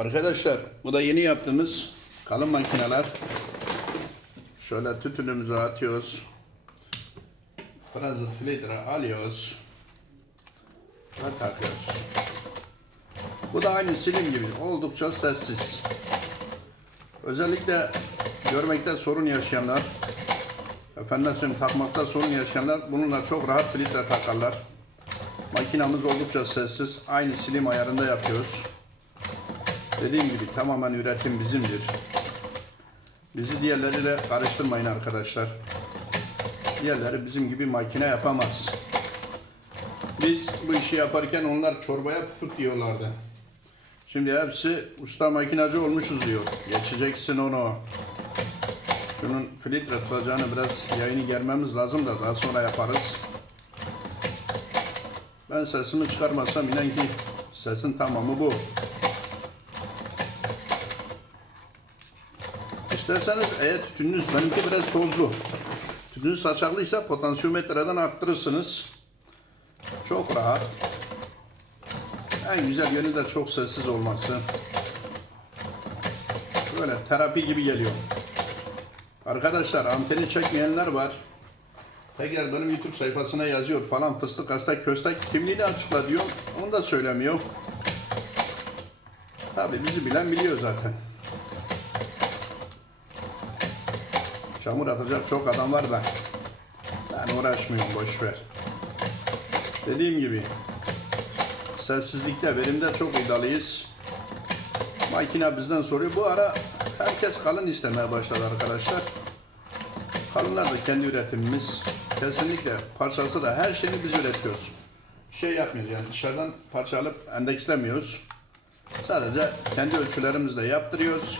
Arkadaşlar bu da yeni yaptığımız kalın makineler. Şöyle tütünümüzü atıyoruz. Frazı filtre alıyoruz. Ve takıyoruz. Bu da aynı silim gibi oldukça sessiz. Özellikle görmekte sorun yaşayanlar, efendim söyleyeyim takmakta sorun yaşayanlar bununla çok rahat filtre takarlar. Makinamız oldukça sessiz. Aynı silim ayarında yapıyoruz. Dediğim gibi tamamen üretim bizimdir. Bizi diğerleriyle karıştırmayın arkadaşlar. Diğerleri bizim gibi makine yapamaz. Biz bu işi yaparken onlar çorbaya pufuk diyorlardı. Şimdi hepsi usta makinacı olmuşuz diyor. Geçeceksin onu. Şunun filtre tutacağını biraz yayını germemiz lazım da daha sonra yaparız. Ben sesimi çıkarmasam inan ki sesin tamamı bu. İsterseniz eğer tütününüz benimki biraz tozlu. Tütünü saçaklıysa potansiyometreden arttırırsınız. Çok rahat. En güzel yönü de çok sessiz olması. Böyle terapi gibi geliyor. Arkadaşlar anteni çekmeyenler var. Tekrar benim YouTube sayfasına yazıyor falan fıstık hasta köstek kimliğini açıkla diyor. Onu da söylemiyor. Tabi bizi bilen biliyor zaten. Çamur atacak çok adam var da ben uğraşmıyorum boş ver. Dediğim gibi sessizlikte verimde çok iddialıyız. Makine bizden soruyor. Bu ara herkes kalın istemeye başladı arkadaşlar. Kalınlar da kendi üretimimiz. Kesinlikle parçası da her şeyini biz üretiyoruz. Şey yapmıyoruz yani dışarıdan parça alıp endekslemiyoruz. Sadece kendi ölçülerimizle yaptırıyoruz.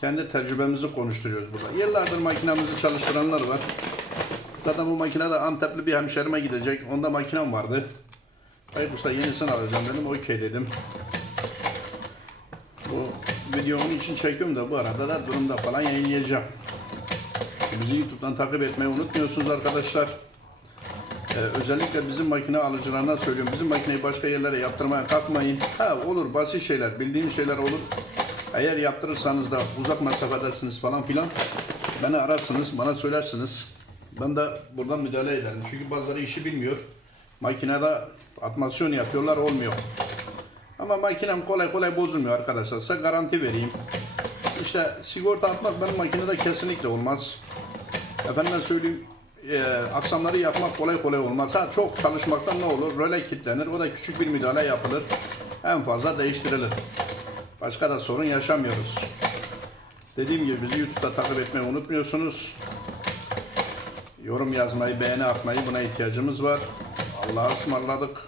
Kendi tecrübemizi konuşturuyoruz burada. Yıllardır makinamızı çalıştıranlar var. Zaten bu makine de Antepli bir hemşerime gidecek. Onda makinem vardı. Hayır usta yenisini alacağım dedim. Okey dedim. Bu onun için çekiyorum da bu arada da durumda falan yayınlayacağım. Bizi YouTube'dan takip etmeyi unutmuyorsunuz arkadaşlar. Ee, özellikle bizim makine alıcılarına söylüyorum. Bizim makineyi başka yerlere yaptırmaya kalkmayın. Ha olur basit şeyler, bildiğim şeyler olur. Eğer yaptırırsanız da uzak mesafedesiniz falan filan beni ararsınız, bana söylersiniz. Ben de buradan müdahale ederim. Çünkü bazıları işi bilmiyor. Makinede atmasyon yapıyorlar olmuyor. Ama makinem kolay kolay bozulmuyor arkadaşlar. Size garanti vereyim. İşte sigorta atmak benim makinede kesinlikle olmaz. Efendim söyleyeyim e, akşamları yapmak kolay kolay olmaz. Ha, çok çalışmaktan ne olur? Röle kilitlenir. O da küçük bir müdahale yapılır. En fazla değiştirilir. Başka da sorun yaşamıyoruz. Dediğim gibi bizi YouTube'da takip etmeyi unutmuyorsunuz. Yorum yazmayı, beğeni atmayı buna ihtiyacımız var. Allah'a ısmarladık.